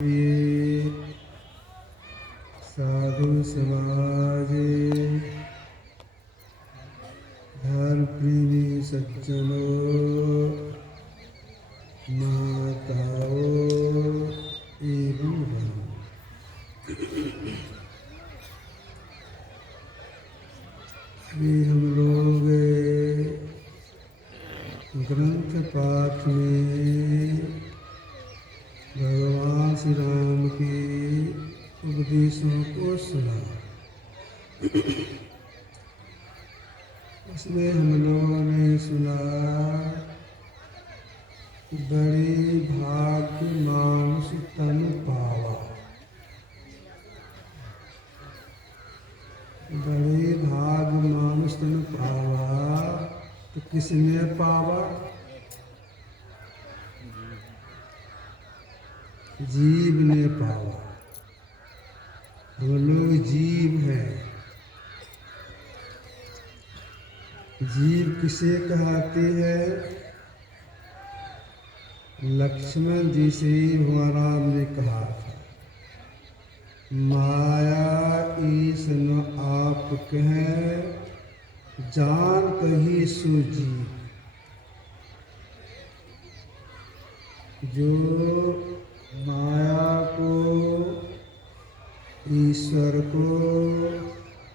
ये साधु समाज धर्म प्रेमी सज्जनों, माताओं एवं बहनों, अभी हम लोग ग्रंथ पाठ में भगवान श्री राम के उपदेशों को सुना। उसमें हम लोगों ने सुना बड़े भाग्य मानुष तन पावा। बड़े भाग्य मानुष तन पावा, तो किसने पावा? जीव ने पावा। हम लोग जीव हैं। जीव किसे कहते हैं? लक्ष्मण जी से भगवान ने कहा था, माया ईस न आप कहें, जान कही सो जीव। जो माया को, ईश्वर को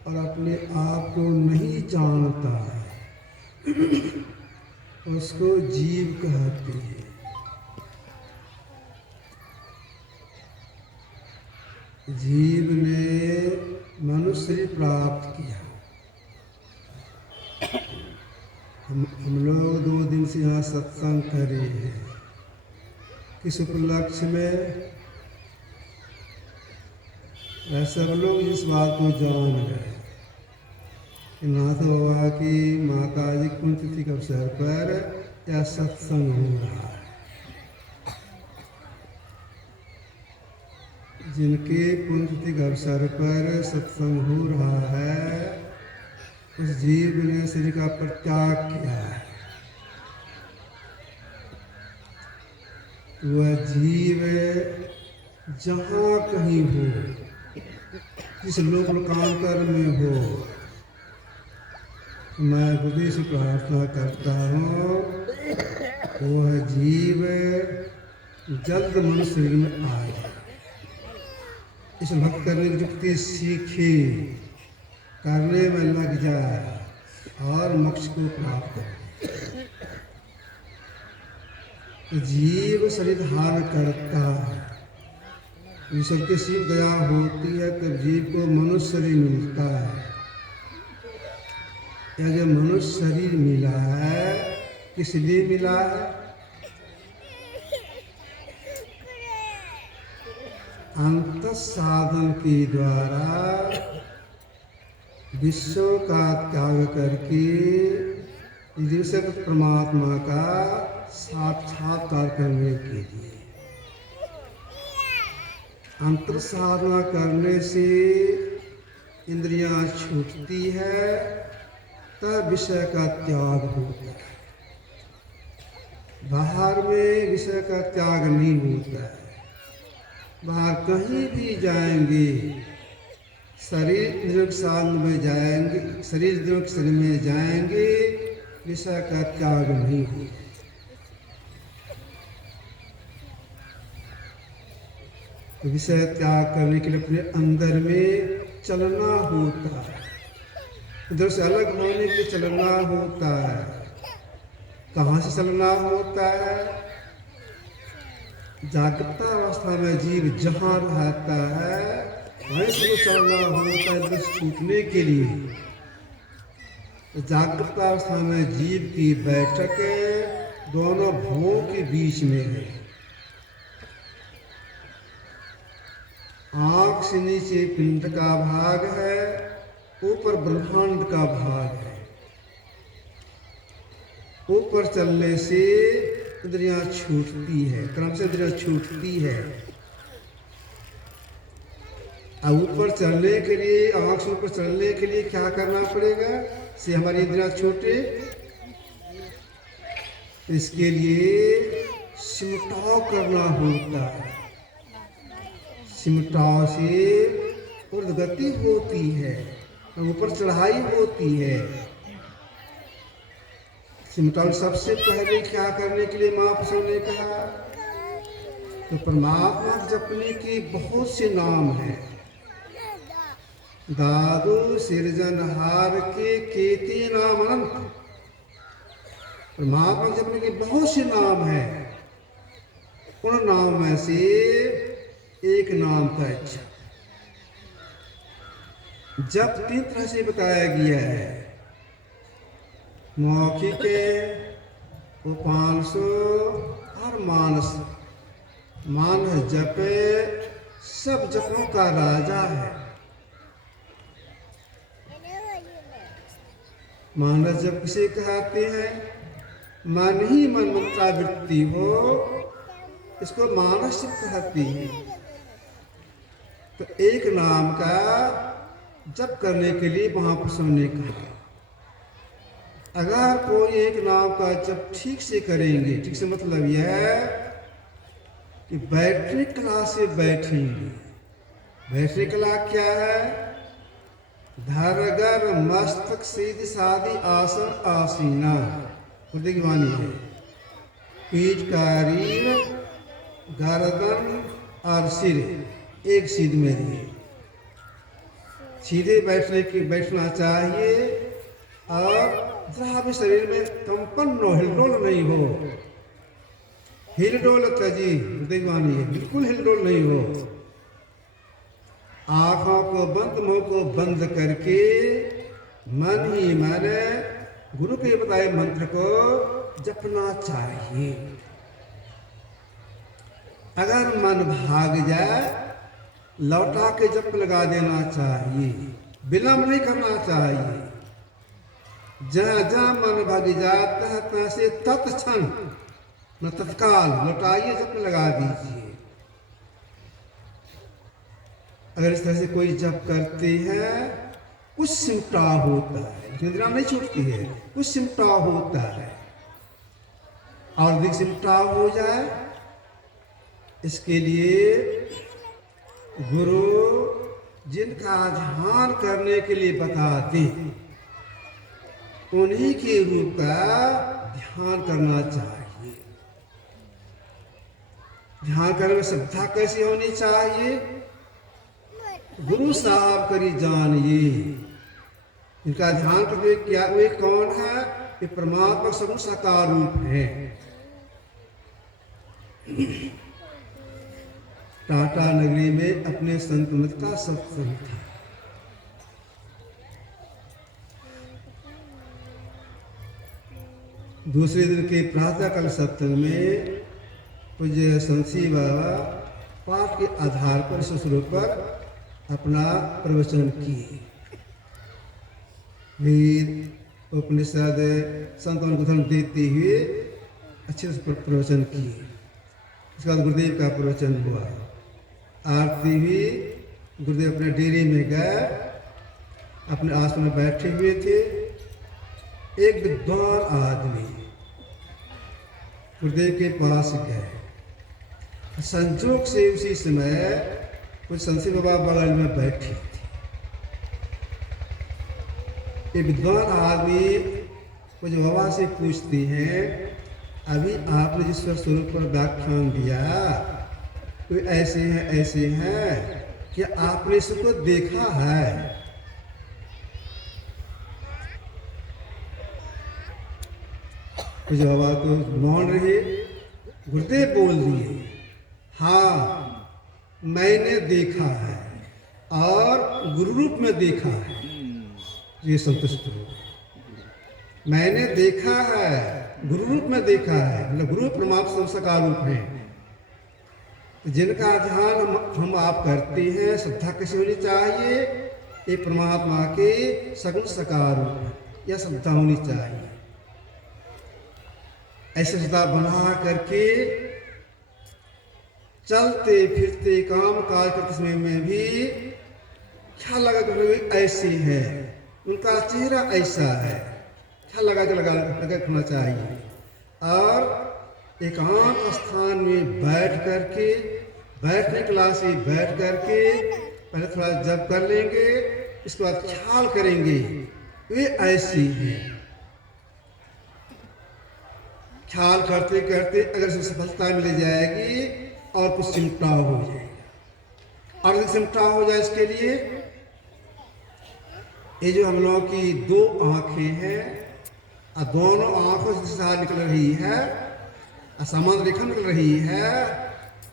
और अपने आप को नहीं जानता है, उसको जीव कहते हैं। जीव ने मनुष्य प्राप्त किया। हम लोग 2 दिन से यहाँ सत्संग कर रहे हैं। किस उपलक्ष्य में? सब लोग इस बात को जान गए कि नाथ बाबा की माता जी पुण्यतिथि के अवसर पर यह सत्संग हो रहा है। जिनके पुण्यतिथि के अवसर पर सत्संग हो रहा है, उस जीव ने शरीर का परित्याग किया है। वह जीव जहाँ कहीं हो, किस लोक लोकांतर में हो, मैं बुद्धि से प्रार्थना करता हूँ वह जीव जल्द मनुष्य शरीर में आ जाए। इस भक्त करने की युक्ति सीखे, करने में लग जाए और मोक्ष को प्राप्त करे। जीव शरीर धारण करता है। ईश्वर की शिव दया होती है तब जीव को मनुष्य शरीर मिलता है। यह जो मनुष्य शरीर मिला है, किस लिए मिला है? अंत साधन के द्वारा विश्व का त्याग करके परमात्मा का साक्षात्कार करने के लिए। अंतर साधना करने से इंद्रियां छूटती है, तब विषय का त्याग होता है। बाहर में विषय का त्याग नहीं होता है। बाहर कहीं भी जाएंगे, शरीर इंद्रियों के साधन में जाएंगे, शरीर इंद्रियों के शरीर में जाएंगे, विषय का त्याग नहीं होता। तो विषय त्याग करने के लिए अपने अंदर में चलना होता है। उधर से अलग होने के लिए चलना होता है। कहाँ से चलना होता है? जागृता अवस्था में जीव जहाँ रहता है, वहीं से चलना होता है बस छूटने के लिए। जागृता अवस्था में जीव की बैठक दोनों भवों के बीच में है। आँख से नीचे पिंड का भाग है, ऊपर ब्रह्मांड का भाग है। ऊपर चलने से इंद्रियां छूटती है, क्रम से इंद्रियां छूटती है। अब ऊपर चलने के लिए, आँख से ऊपर चलने के लिए क्या करना पड़ेगा से हमारी इंद्रियां छूटे? इसके लिए सिमटाव करना होता है। सिमटाव से उर्दगति होती है, ऊपर चढ़ाई होती है। सिमटाव सबसे पहले क्या करने के लिए महापुरुषों ने कहा? तो परमात्मा जपने के बहुत से नाम हैं। दादू सिरजनहार के केते नाम अनंत। परमात्मा जपने के बहुत से नाम हैं। उन नाम में से एक नाम का जप 3 तरह से बताया गया है। मौखिक, उपांशो और मानस। मानस जप सब जपों का राजा है। मानस जप किसे कहते हैं? मन ही मन मंत्रावृत्ति हो, इसको मानस जप कहते हैं। तो एक नाम का जप करने के लिए महापुरुषों ने कहा, अगर कोई एक नाम का जप ठीक से करेंगे, ठीक से मतलब यह है कि बैठने कला से बैठेंगे। बैठने कला क्या है? धरगर मस्तक सीधी सादी आसन आसीना, हृदय की वाणी है। पीठ का रीढ़, गर्दन और सिर एक सीध में रहे। सीधे बैठना चाहिए और जरा भी शरीर में कंपन न, हिलडोल नहीं हो। हिलडोल तजी, हृदय की वाणी है, बिल्कुल हिलडोल नहीं हो। आंखों को बंद, मुंह को बंद करके मन ही मन गुरु के बताए मंत्र को जपना चाहिए। अगर मन भाग जाए, लौटा के जप लगा देना चाहिए, विलंब नहीं करना चाहिए। जहां जहां मन भाग जाता है तहां से तत्क्षण न तत्काल लौटाइए, जप लगा दीजिए। अगर इस तरह से कोई जप करते हैं, कुछ सिमटाव होता है, निद्रा नहीं छूटती है, कुछ सिमटाव होता है। और अधिक सिमटाव हो जाए, इसके लिए गुरु जिनका ध्यान करने के लिए बताते, उन्हीं के रूप का ध्यान करना चाहिए। ध्यान करने में श्रद्धा कैसी होनी चाहिए? गुरु साहब करी जानिए, इनका ध्यान करके क्या वे कौन है? ये परमात्मा सगुण साकार रूप है। टाटा नगरी में अपने संत मत का सत्संग था। दूसरे दिन के प्रातःकाल सत्संग में पूज्य संसी बाबा पाठ के आधार पर ससुरों पर अपना प्रवचन किए। वेद उपनिषद संतों को धर्म देते हुए अच्छे से प्रवचन किए। उसके बाद गुरुदेव का प्रवचन हुआ, आरती हुई। गुरुदेव अपने डेरे में गए, अपने आसन में बैठे हुए थे। एक विद्वान आदमी गुरुदेव के पास गए। संजोग से उसी समय कुछ संसी बाबा बगल में बैठे थे। ये विद्वान आदमी कुछ बाबा से पूछते हैं, अभी आपने जिस स्वरूप पर व्याख्यान दिया, कोई ऐसे हैं कि आपने इसको देखा है? कुछ बाबा तो मौन रहे। गुरुदेव बोल दिए, हाँ मैंने देखा है और गुरु रूप में देखा है। ये संतुष्ट हो। मैंने देखा है, गुरु रूप में देखा है, मतलब गुरु परमात्मा साकार रूप है। जिनका ध्यान हम आप करते हैं, श्रद्धा कैसी होनी चाहिए? ये परमात्मा के सगुण साकार रूप या श्रद्धा होनी चाहिए। ऐसे श्रद्धा बना करके चलते फिरते काम काज करते समय में भी क्या लगा कि ऐसे हैं, उनका चेहरा ऐसा है, क्या लगा रखना चाहिए। और एकांत स्थान में बैठ करके बैठने क्लास में बैठ करके पहले थोड़ा जप कर लेंगे, इसके बाद ख्याल करेंगे वे ऐसी है। ख्याल करते करते अगर इसमें सफलता मिल जाएगी और कुछ सिमटाव हो जाएगा। और सिमटाव हो जाए इसके लिए ये जो हम लोगों की दो आंखें हैं और दोनों आंखों से दिशा निकल रही है, समान रेखा निकल रही है,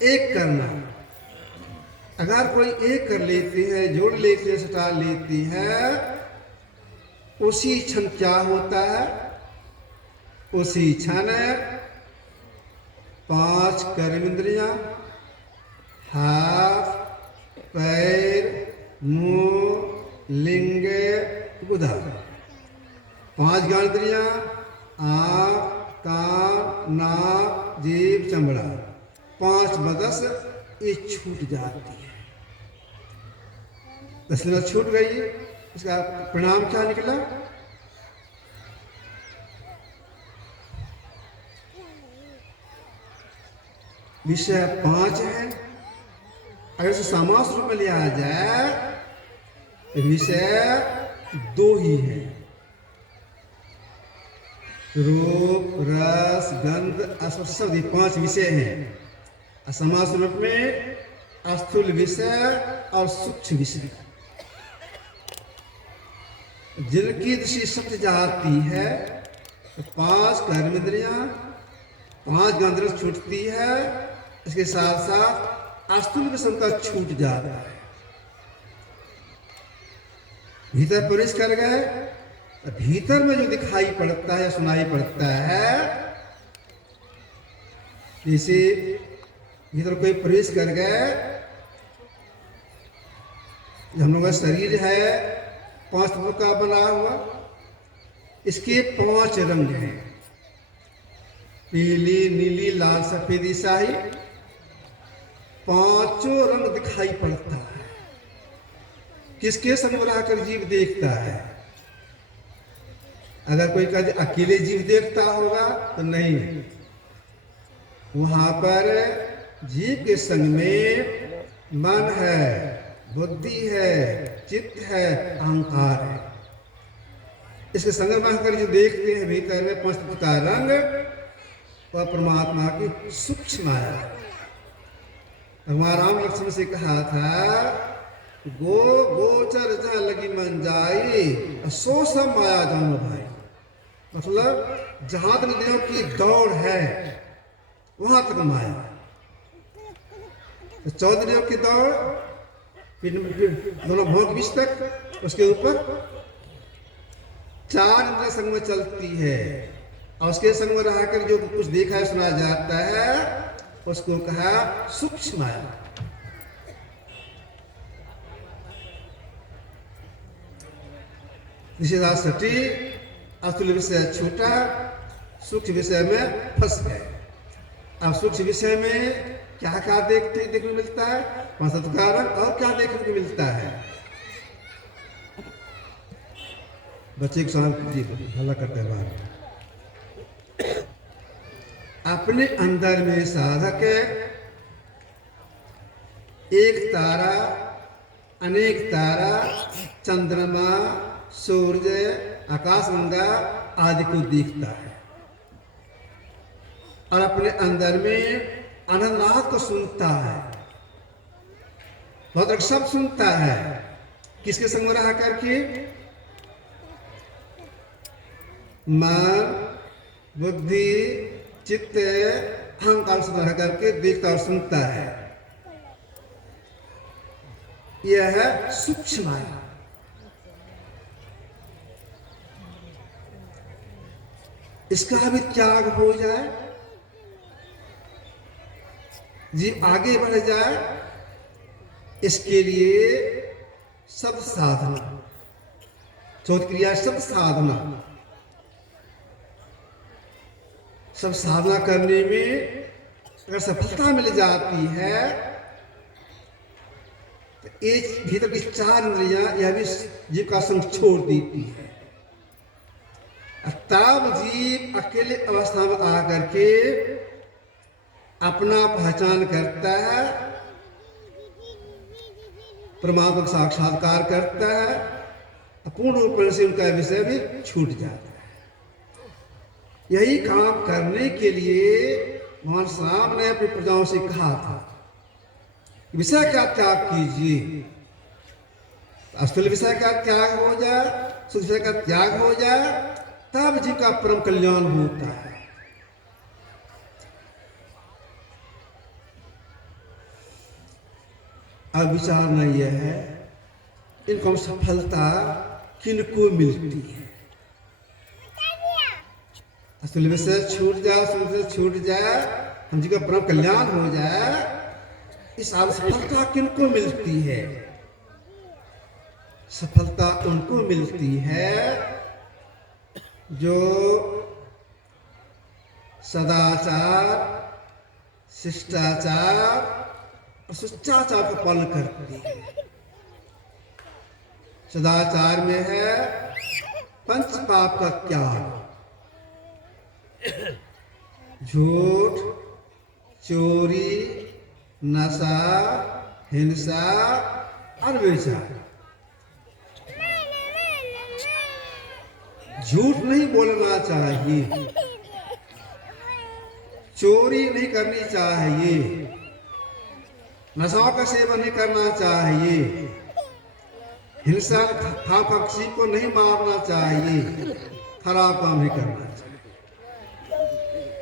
एक करना। अगर कोई एक कर लेती है, जोड़ लेती है, सटा लेती है, उसी क्षण क्या होता है? उसी क्षण 5 कर्मेंद्रियां, हाथ, पैर, मुंह, लिंग, गुदा, 5 ज्ञानेंद्रियां, आँख, कान, नाक, जीभ, चमड़ा, 5 बदस ये छूट जाती है। 10 मिनट छूट गई, इसका परिणाम क्या निकला? विषय 5 है, अगर इसे समास रूप में लिया जाए तो विषय 2 ही है। रूप, रस, गंध, स्पर्श, शब्द, ये 5 विषय हैं। समास रूप में स्थूल विषय और सूक्ष्म विषय, जिनकी दृष्टि सट जाती है तो 5 कर्मेंद्रियां, 5 ज्ञानेंद्रियां छूटती है, इसके साथ साथ स्थूल विषय का छूट जाता है। भीतर प्रवेश कर गए, भीतर में जो दिखाई पड़ता है, सुनाई पड़ता है, जैसे भीतर कोई प्रवेश कर गए, हम लोग का शरीर है 5 तत्वों का बना हुआ, इसके 5 रंग हैं, पीली, नीली, लाल, सफेद, स्याही, 5 रंग दिखाई पड़ता है। किसके संग रहकर जीव देखता है? अगर कोई कहते अकेले जीव देखता होगा तो नहीं, वहां पर जीव के संग में मन है, बुद्धि है, चित्त है, अहंकार है। इसके संग में रहकर जो देखते हैं भीतर में 5 तत्व का रंग, वह परमात्मा की सूक्ष्म माया है। भगवान राम लक्ष्मण से कहा था, गो गोचर जहां लगी मन जाई, सो सब माया जानो भाई। मतलब जहां तक इंद्रियों की दौड़ है वहां तक माया। तो 14 इंद्रियों की दौड़, फिर दोनों भोग बीच तक, उसके ऊपर 4 इंद्रिय संग में चलती है, और उसके संग में रहकर जो कुछ देखा है, सुना जाता है, उसको कहा सूक्ष्म माया। निषेधा सटी, स्थूल विषय छूटा, सूक्ष्म विषय में फंस गए। अब सूक्ष्म विषय में क्या क्या देखने को मिलता है? 5 तत्व का रंग, और क्या देखने को मिलता है? बच्चे को शांत कीजिए, हल्ला करते हैं बाहर। अपने अंदर में साधक एक तारा, अनेक तारा, चंद्रमा, सूर्य, आकाशगंगा आदि को देखता है, और अपने अंदर में आनंदनाथ को सुनता है, बहुत एक शब्द सुनता है। किसके संग में रहा करके? मन, बुद्धि, चित्त, अहंकार से रह करके देखता और सुनता है। यह है सूक्ष्म माया। इसका भी त्याग हो जाए, जीव आगे बढ़ जाए, इसके लिए सब साधना, चौथ क्रिया सब साधना, सब साधना करने में अगर सफलता मिल जाती है तो एक भीतर की 4 इंद्रियां यह भी जीव का संग छोड़ देती है। तब जीव अकेले अवस्था में आकर के अपना पहचान करता है परमात्मा का साक्षात्कार करता है, पूर्ण रूप से उनका विषय भी छूट जाता है। यही काम करने के लिए भगवान श्री राम ने अपनी प्रजाओं से कहा था, विषय का त्याग कीजिए। स्थूल विषय का त्याग हो जाए, सूक्ष्म विषय का त्याग हो जाए, तब जीव का परम कल्याण होता है। अब विचारना यह है, इनको सफलता किनको मिलती है? स्थूल विषय छूट जाए, सूक्ष्म विषय छूट जाए, हम जी का परम कल्याण हो जाए, इस सफलता किनको मिलती है? सफलता उनको मिलती है जो सदाचार, शिष्टाचार और शिष्टाचार का पालन करती है। सदाचार में है पंच पाप का त्याग, झूठ, चोरी, नशा, हिंसा और व्यभिचार। झूठ नहीं बोलना चाहिए, चोरी नहीं करनी चाहिए, नशाओं का सेवन नहीं करना चाहिए, हिंसा था पक्षी को नहीं मारना चाहिए, खराब काम नहीं करना चाहिए।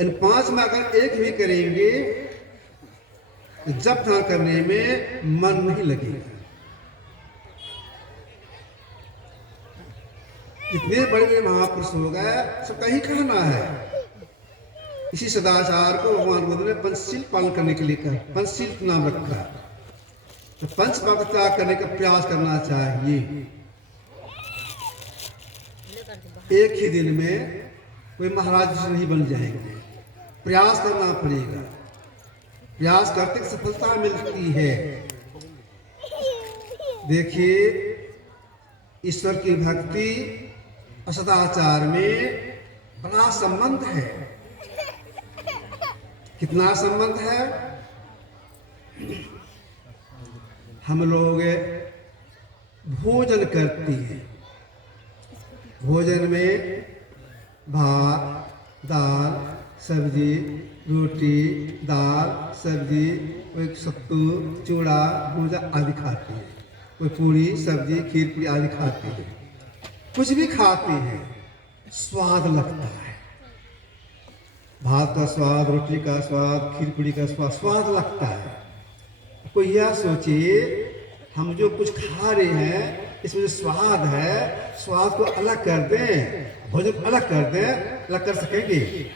इन पांच में अगर एक भी करेंगे तो जब ध्यान करने में मन नहीं लगेगा। जितने बड़े बड़े महापुरुष हो गए सबका ही कहना है। इसी सदाचार को भगवान बुद्ध ने पंचशील पालन करने के लिए कहा, पंचशील नाम रखा। तो पंच पाप त्याग करने का प्रयास करना चाहिए। एक ही दिन में कोई महाराज नहीं बन जाएंगे, प्रयास करना पड़ेगा। प्रयास करते सफलता मिलती है। देखिए, ईश्वर की भक्ति और सदाचार में बड़ा संबंध है। कितना संबंध है? हम लोग भोजन करते हैं, भोजन में भात, दाल, सब्जी, रोटी, दाल, सब्जी, कोई सत्तू, चूड़ा, भूजा आदि खाते हैं, कोई पूरी, सब्जी, खीर पूरी आदि खाते हैं। कुछ भी खाते हैं, स्वाद लगता है। भात का स्वाद, रोटी का स्वाद, खीर पूरी का स्वाद, स्वाद लगता है। कोई यह सोचिए, हम जो कुछ खा रहे हैं इसमें जो स्वाद है, स्वाद को अलग कर दें, भोजन को अलग कर दें, अलग कर सकेंगे?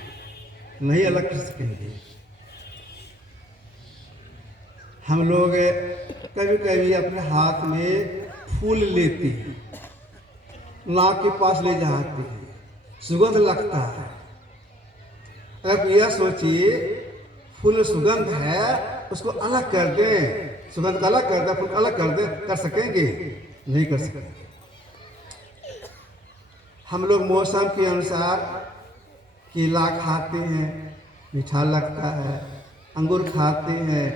नहीं अलग कर सकेंगे। हम लोग कभी कभी अपने हाथ में फूल लेते हैं, नाक के पास ले जाते हैं, सुगंध लगता है। अगर यह सोचिए फूल सुगंध है, उसको अलग कर दें, सुगंध का अलग कर दें, फूल अलग कर दें, कर सकेंगे? नहीं कर सकेंगे। हम लोग मौसम के अनुसार केला खाते हैं, मीठा लगता है, अंगूर खाते हैं,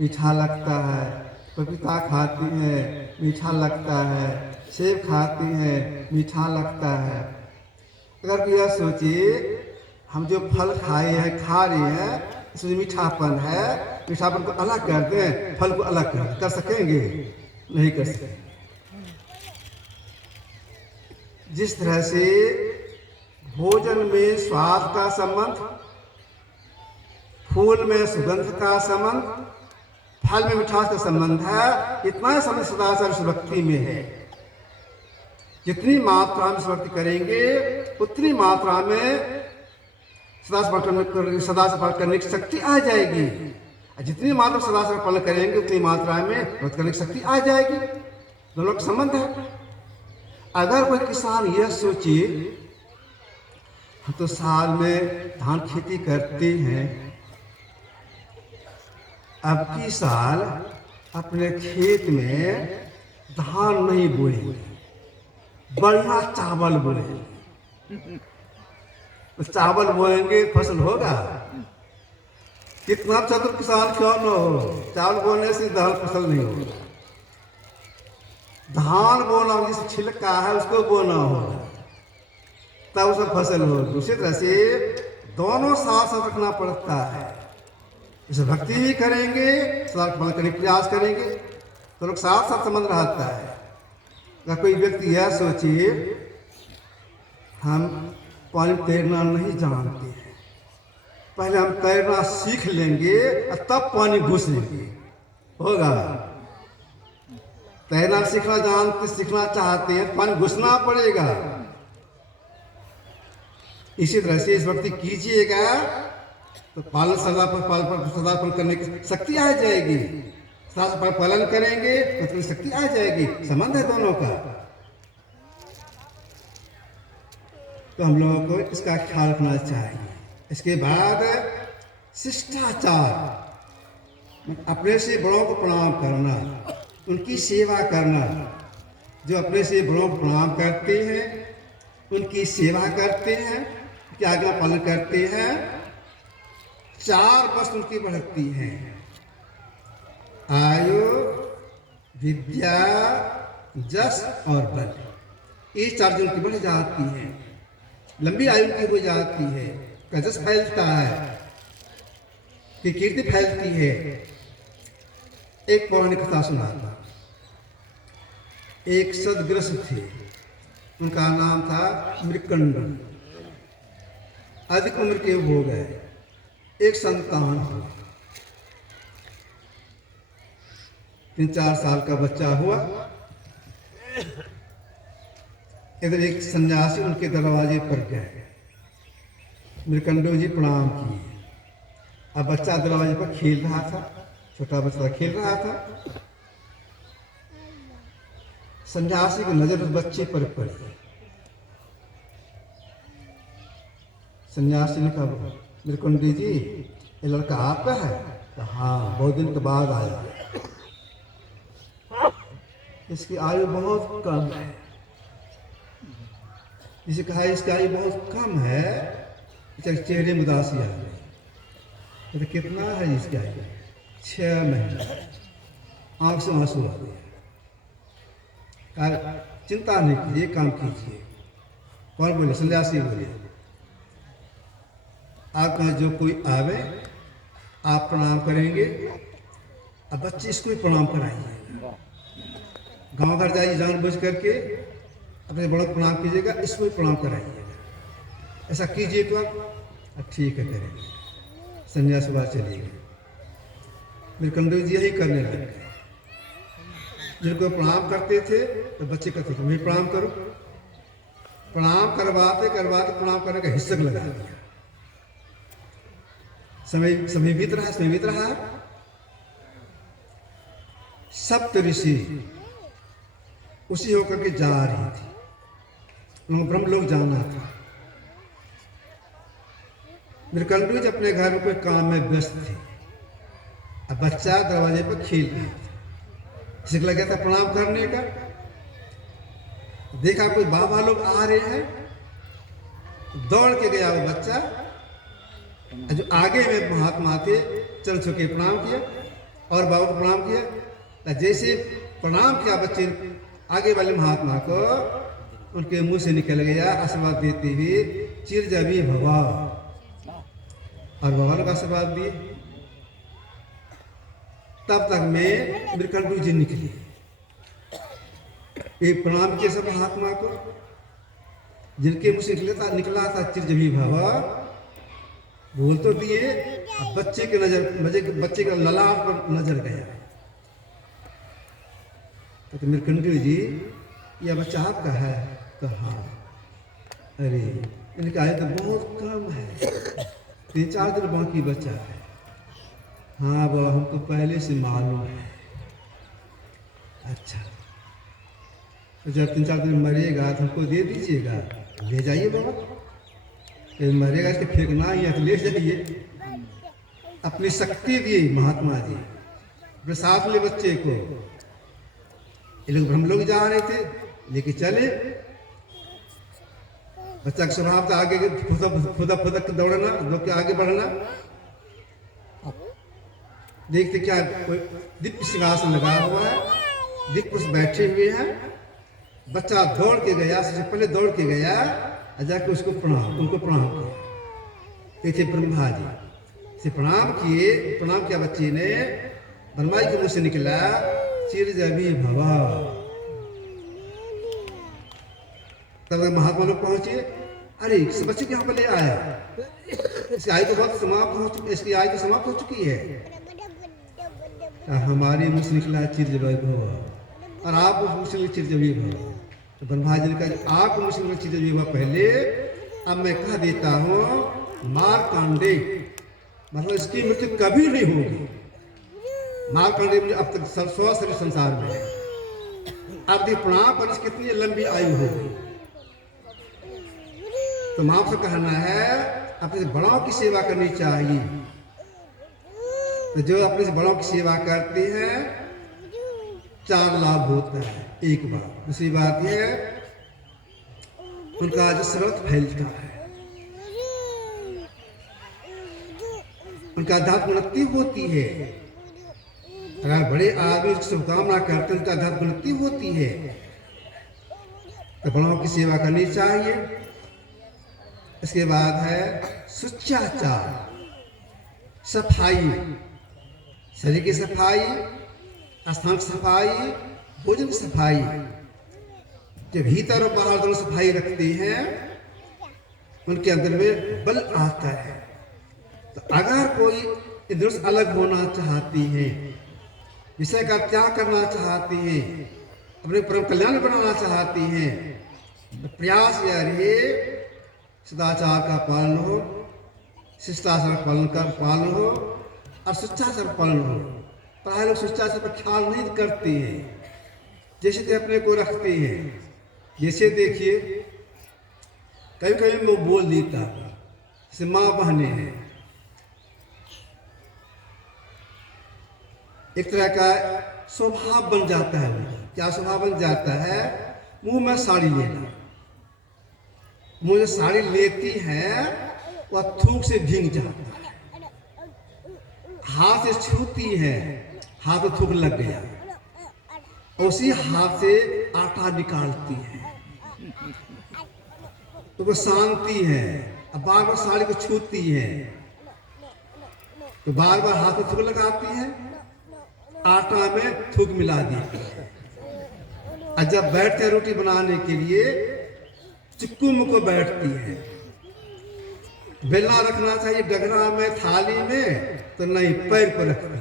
मीठा लगता है, पपीता खाते हैं, मीठा लगता है, सेब खाते हैं, मीठा लगता है। अगर यह सोचिए हम जो फल खाए हैं, खा रहे हैं, इसमें मीठापन है, मीठापन को अलग कर दें, फल को अलग कर सकेंगे? नहीं कर सकेंगे। जिस तरह से भोजन में स्वाद का संबंध, फूल में सुगंध का संबंध, फल में मिठास का संबंध है, इतना संबंध सदाचार भक्ति में है। जितनी मात्रा में भक्ति करेंगे उतनी मात्रा में सदाचार करने की शक्ति आ जाएगी। जितनी मात्रा सदाचार पालन करेंगे उतनी मात्रा में व्रत करने की शक्ति आ जाएगी। दोनों का संबंध है। अगर कोई किसान यह सोचे हम तो साल में धान खेती करते हैं, अब की साल अपने खेत में धान नहीं बोएंगे, बढ़िया चावल बोएंगे। तो चावल बोएंगे फसल होगा? कितना चतुर किसान क्यों न हो, चावल बोने से धान फसल नहीं होगा। धान बोना हो, जिस छिलका है उसको बोना होगा, तब उसमें फसल होगी। उसी तरह से दोनों साथ साथ रखना पड़ता है। जैसे भक्ति भी करेंगे, सदा फल करने का प्रयास करेंगे, तो लोग साथ साथ संबंध रहता है। अगर कोई व्यक्ति यह सोचिए हम पानी में तैरना नहीं जानते हैं, पहले हम तैरना सीख लेंगे और तब पानी घुसेंगे, होगा? तैरना सीखना चाहते हैं, पानी घुसना पड़ेगा। इसी तरह से इस भक्ति कीजिएगा तो पालन सदापन करने की शक्ति आ जाएगी। पालन करेंगे तो शक्ति आ जाएगी। संबंध है दोनों का। तो हम लोगों को इसका ख्याल रखना चाहिए। इसके बाद शिष्टाचार, अपने से बड़ों को प्रणाम करना, उनकी सेवा करना। जो अपने से बड़ों को प्रणाम करते हैं, उनकी सेवा करते हैं, उनकी आज्ञा पालन करते हैं, 4 वस्तु उनकी बढ़ती हैं: आयु, विद्या, जस और बल। ये 4 दिन की बढ़ जाती हैं, लंबी आयु की हो जाती है, जस फैलता है, कि कीर्ति फैलती है। एक पौराणिक कथा सुनाता। एक सदग्रस्त थे, उनका नाम था मृकंड। अधिक उम्र के हो गए, एक संतान हुआ, 3-4 साल का बच्चा हुआ। इधर एक सन्यासी उनके दरवाजे पर गए, मृकंडो जी प्रणाम किए। अब बच्चा दरवाजे पर खेल रहा था, छोटा बच्चा खेल रहा था। सन्यासी की नजर उस बच्चे पर पड़ी। सन्यासी ने कहा, मृकंडी जी ये लड़का आपका है? तो हाँ, बहुत दिन के बाद आया। इसकी आयु बहुत कम है। जिसे कहा इसकी आयु बहुत कम है, चेहरे में उदासी आ गई। तो कितना है इसकी आयु? 6 महीने। आंख से आंसू आ गया। चिंता नहीं कीजिए, काम कीजिए। कौन बोले? सन्यासी बोले, आपका जो कोई आवे आप प्रणाम करेंगे, अब बच्चे इसको भी प्रणाम कराइएगा। गांव घर जाइए, जानबूझ करके अपने बड़ों को प्रणाम कीजिएगा, इसको भी प्रणाम कराइएगा। ऐसा कीजिए तो आप ठीक है करेंगे। सन्यास बात चलिएगा। मृकंडू जी यही करने लगे। जिनको प्रणाम करते थे तो बच्चे कहते थे मैं प्रणाम करो। प्रणाम करवाते करवाते प्रणाम करने का हिस्सा लगा दिया। समय बीत रहा। सप्त ऋषि उसी होकर के जा रही थी। उनको ब्रह्मलोक जाना था। मृकंडू जी अपने घर में कोई काम में व्यस्त थे। अब बच्चा दरवाजे पर खेल रहा था। सीख लगा था प्रणाम करने का। देखा कोई बाबा लोग आ रहे हैं, दौड़ के गया वो बच्चा। जो आगे में महात्मा थे, चल छुके प्रणाम किया और बाबा को प्रणाम किया। जैसे प्रणाम किया बच्चे आगे वाले महात्मा को, उनके मुंह से निकल गया आशीर्वाद देते हुए, चिरजवी भवा। और बाबा लोग आशीर्वाद दिए। तब तक में मृकंडू जी निकले। एक प्रणाम किए सब महात्मा को, जिनके मुंह से निकला था चिरजवी भवा, बोल तो दिए। बच्चे के नजर बच्चे का ललाट पर नजर गया। तो मृकंडू जी यह बच्चा आपका है? तो हाँ। अरे इनका आयु तो बहुत कम है, 3-4 दिन बाकी बच्चा है। हाँ बाबा, हमको पहले से मालूम है। अच्छा, तो जब 3-4 दिन मरेगा तो हमको दे दीजिएगा। ले जाइए बाबा, फिर मरेगा इसके फेंकना ही है तो ले जाइए। अपनी शक्ति दी महात्मा जी, अपने साथ ले बच्चे को। ये लोग ब्रह्मलोक जा रहे थे, लेके चले। बच्चा का स्वभाव था आगे फुदक दौड़ना, लोग के आगे बढ़ना। देखते क्या कोई दिव्य सिंहासन लगा हुआ है, दिव्य पुरुष बैठे हुए हैं। बच्चा दौड़ के गया, सबसे पहले दौड़ के गया और जाके उनको प्रणाम किया। ये थे ब्रह्मा जी से प्रणाम किए। प्रणाम किया बच्चे ने, ब्रह्मा जी के मुंह से निकला चिरजवी भवा। तब महात्मा लोग पहुंचे, अरे इस बच्चे को यहाँ पर ले आया, इसकी आयु तो बहुत समाप्त हो चुकी, इसकी आयु तो समाप्त हो चुकी है। हमारे मुंह से निकला चिरजवी भवा और आप मुंह से चिरजवी भवा। तो ब्रह्मा जी ने कहा आप मुंह से चिरजवी भवा पहले, अब मैं कह देता हूँ मारकांडे, मतलब इसकी मृत्यु कभी नहीं होगी। मारकांडे अब तक 100 शरीर संसार में है, अब ये प्रणाम पर कितनी लंबी आयु होगी। तो माँ से कहना है अपने बड़ों की सेवा करनी चाहिए। तो जो अपने से बड़ों की सेवा करते हैं 4 लाभ होता है। एक बात, दूसरी बात यह है उनका जो स्रोत फैलता है, उनका अध्यात्म उन्नति होती है। अगर बड़े आदमी की शुभकामना करते हैं उनका अध्यात्म उन्नति होती है। तो बड़ों की सेवा करनी चाहिए। इसके बाद है शुचाचार, सफाई, शरीर की सफाई, स्थान की सफाई, भोजन की सफाई। जो भीतर और बाहर दोनों सफाई रखते हैं उनके अंदर में बल आता है। तो अगर कोई इंद्रियों से अलग होना चाहती है, विषय का त्याग करना चाहती है, अपने परम कल्याण बनाना चाहती हैं, तो प्रयास यह रहे सदाचार का पालन हो, शिष्टाचार का पालन हो और सुचाचार का पालन हो। प्राय लोग सुचाचार पर ख्याल नहीं करते हैं, जैसे कि अपने को रखते हैं। जैसे देखिए कभी कभी वो बोल देता, जैसे माँ बहने हैं, एक तरह का स्वभाव बन जाता है उनका। क्या स्वभाव बन जाता है? मुंह में साड़ी लेना। मुझे साड़ी लेती है वह थूक से भीग जाता है, हाथ से छूती है, हाथ में थूक लग गया, उसी हाथ से आटा निकालती है, तो वो शांति है। अब बार बार साड़ी को छूती है तो बार बार हाथ में थूक लगाती है, आटा में थूक मिला देती है। और जब बैठते हैं रोटी बनाने के लिए चिक्कू मुको बैठती है। बेलना रखना चाहिए डगरा में, थाली में, तो नहीं, पैर पर रखती है।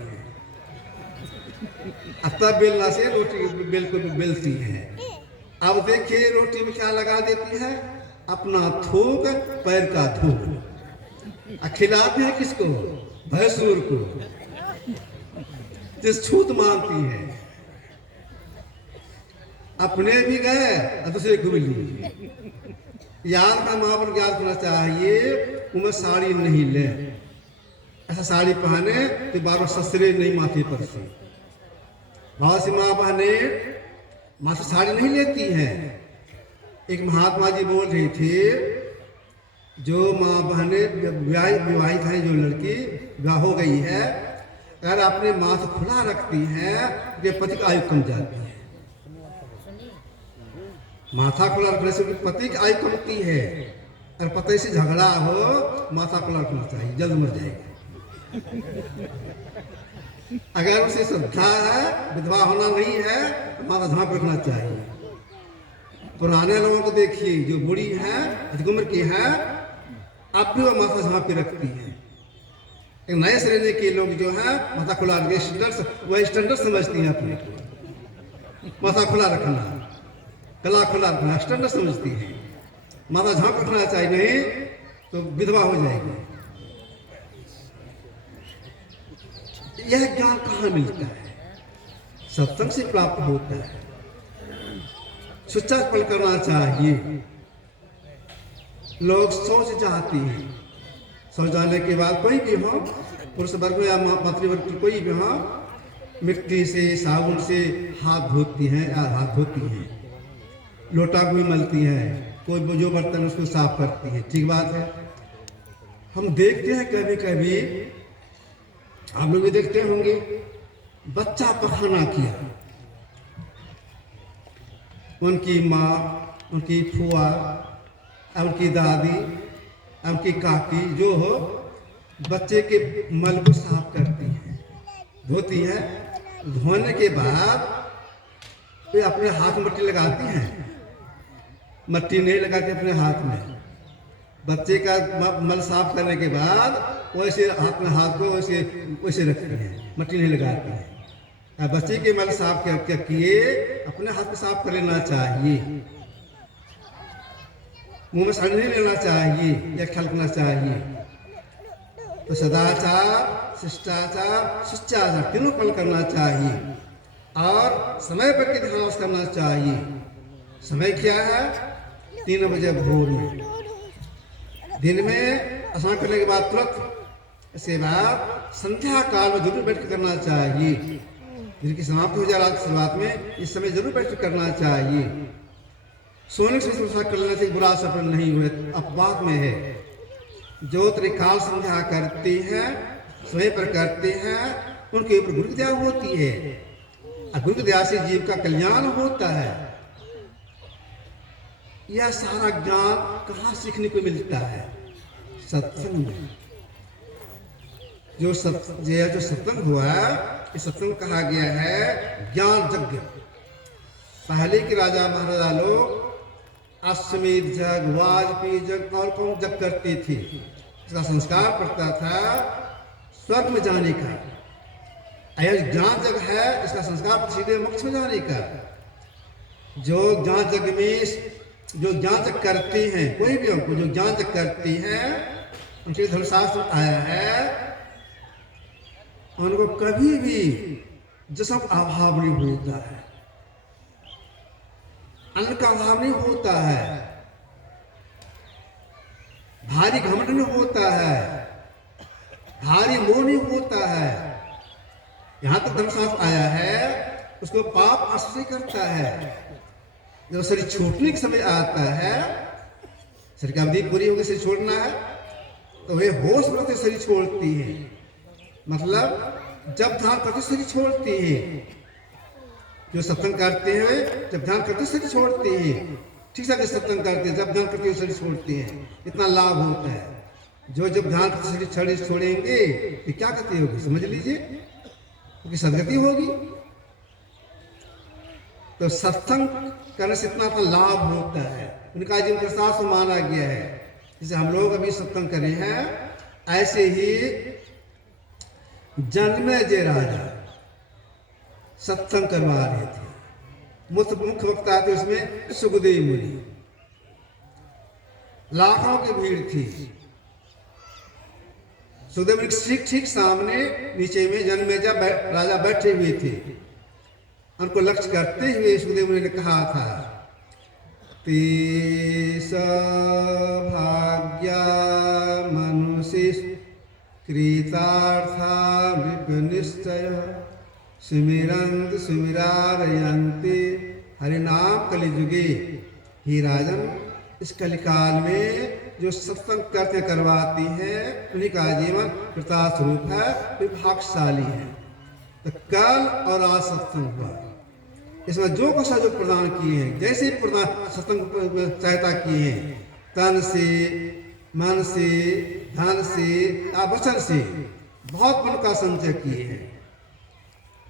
तब बेलना से रोटी बिल्कुल बेलती है। अब देखिए रोटी में क्या लगा देती है? अपना थूक, पैर का थूक। खिलाते हैं किसको? भैंसुर को, जिस छूत मांगती है। अपने भी गए और दूसरे को भी लिए। याद का माँ पर याद करना चाहिए उन्हें साड़ी नहीं ले, ऐसा साड़ी पहने तो बार बार ससरे नहीं माथे पर से। बहुत सी माँ बहने माथे साड़ी नहीं लेती हैं। एक महात्मा जी बोल रही थी, जो माँ बहने विवाहित हैं, जो लड़की विवाह हो गई है, अगर अपने माथ खुला रखती हैं तो पति की आयु कम जाती है। माथा खुला रखने से पति की आयु कमती है। अगर पति से झगड़ा हो, माथा खुला रखना चाहिए, जल्द मर जाएगा। अगर उसे श्रद्धा है, विधवा होना नहीं है, तो माथा झांप रखना चाहिए। पुराने लोगों को देखिए, जो बूढ़ी है, अधिक उम्र की है, अब भी वो माथा झांप के रखती है। एक नए श्रेणी के लोग जो है माथा खुला रखे, वह स्टैंडर्ड समझती है अपने को। माथा खुला रखना, गला खुला रखना स्टैंडर्ड समझती है। माथा झांप रखना चाहिए, नहीं तो विधवा हो जाएगी। यह ज्ञान कहाँ मिलता है? सत्संग से प्राप्त होता है। सुचाचार करना चाहिए। लोग सोच जाते हैं, सोच जाने के बाद कोई भी हो, पुरुष वर्ग या मातृवर्ग कोई भी हो, मिट्टी से, साबुन से हाथ धोती हैं या हाथ धोती हैं, लोटा भी मलती है, कोई जो बर्तन उसको साफ करती है, ठीक बात है। हम देखते हैं कभी कभी, आप लोग भी देखते होंगे, बच्चा पखाना किया, उनकी माँ, उनकी फुआ, उनकी दादी, उनकी काकी जो हो बच्चे के मल को साफ करती हैं, धोती हैं। धोने के बाद वे अपने हाथ में मट्टी लगाती हैं, मट्टी नहीं लगाते अपने हाथ में। बच्चे का मल साफ करने के बाद वैसे हाथ में हाथ को वैसे वैसे रखती हैं, मट्टी नहीं लगाती हैं। बच्चे के मल साफ क्या किए अपने हाथ में साफ कर लेना चाहिए, मुंह में साड़ी नहीं लेना चाहिए या खलकना चाहिए। तो सदाचार, शिष्टाचार, शिष्टाचार तीनों पालन करना चाहिए और समय पर के ध्यान करना चाहिए। समय क्या है? 3 बजे भोर में, दिन में स्नान करने के बाद तुरंत इसके बाद संध्या काल में जरूर बैठ करना चाहिए। दिन की समाप्ति हो जाए रात की शुरुआत में, इस समय जरूर बैठ करना चाहिए। सोने से कर लेना चाहिए, बुरा सफल नहीं हुए, अपवाद में है। जो त्रिकाल संध्या करते हैं, समय पर करते हैं, उनके ऊपर गुरु दया होती है। गुरु दया से जीव का कल्याण होता है। यह सारा ज्ञान कहाँ सीखने को मिलता है? सत्संग में। जो सत्संग हुआ, इस सत्संग कहा गया है ज्ञान यज्ञ। पहले के राजा महाराजा लोग अश्वमेध जग, वाजपेयी जग और कौन जग करते थे। इसका संस्कार पड़ता था स्वर्ग में जाने का। ज्ञान जग है, इसका संस्कार सीधे मोक्ष में जाने का। जो ज्ञान जग में जो ज्ञान जग करते हैं, कोई भी हमको जो ज्ञान जग करती हैं, उनके धर्मशास्त्र आया है उनको कभी भी जिस्म का अभाव नहीं होता है, अन्न का अभाव नहीं होता है, भारी घमंड नहीं होता है, भारी मोह नहीं होता है। यहां तक धर्मशास्त्र आया है उसको पाप आश्रय करता है। जब शरीर छूटने का समय आता है, शरीर की अवधि पूरी होगी, शरीर छोड़ना है, तो वे होश में शरीर छोड़ती है। मतलब जब ध्यान करते शरीर छोड़ती है। जो सत्संग करते हैं जब ध्यान करते शरीर छोड़ते हैं। ठीक से सत्संग करते हैं, जब ध्यान करते हुए शरीर छोड़ते हैं, इतना लाभ होता है। जो जब ध्यान करते शरीर छोड़ेंगे तो क्या गति होगी समझ लीजिए, क्योंकि सदगति होगी। तो सत्संग करने से इतना लाभ होता है। उनका जीवन प्रसाद से माना गया है। जैसे हम लोग अभी सत्संग करे हैं, ऐसे ही जन्मेजय राजा सत्संग करवा रहे थे। मुख्य वक्ता थे उसमें सुखदेव मुनि। लाखों की भीड़ थी। सुखदेव मुनि ठीक सामने नीचे में जन्मेजय राजा बैठे हुए थे। उनको लक्ष्य करते हुए सुखदेव मुनि ने कहा था, तेस भाग्या मनुष्य कृतार्था निश्चय सुमिरंत सुमिरारयन्ते हरिनाम कलिजुगे। ही राजन, इस कलिकाल में जो सत्संग करते करवाती हैं उन्हीं का जीवन कृतार्थ स्वरूप है, विभागशाली है। तो कल और आज सत्संग हुआ, इसमें जो कुछ जो प्रदान किए हैं, जैसे प्रदान सत्संग सहायता किए हैं, तन से, मन से, धन से या वचन से बहुत मन का संचय किए हैं।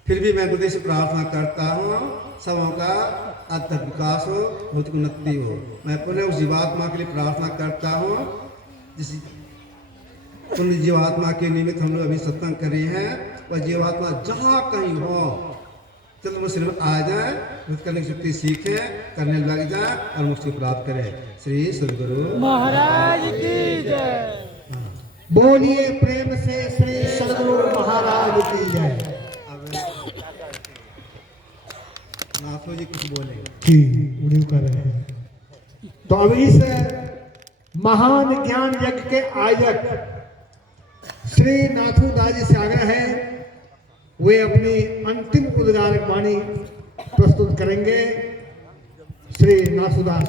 फिर भी मैं गुरुदेव से प्रार्थना करता हूँ सबों का आत्मिक विकास हो, भौतिक उन्नति हो। मैं पुनः उस जीवात्मा के लिए प्रार्थना करता हूँ जिस पुण्य जीवात्मा के निमित्त हम लोग अभी सत्संग करे हैं। वह जीवात्मा जहाँ कहीं हो चल मुझसे आ जाए, करने की शक्ति सीखे, करने लग जाए और मुझको प्राप्त करें। श्री सद्गुरु महाराज की जय। बोलिए प्रेम से श्री सद्गुरु महाराज की जय। नाथो जी कुछ बोले जी, उन्हीं कर रहे हैं। तो अब इस महान ज्ञान यज्ञ के आयोजक श्री नाथुदास जी से आग्रह है वे अपनी अंतिम उद्गारक वाणी प्रस्तुत करेंगे। श्री नाथुदास।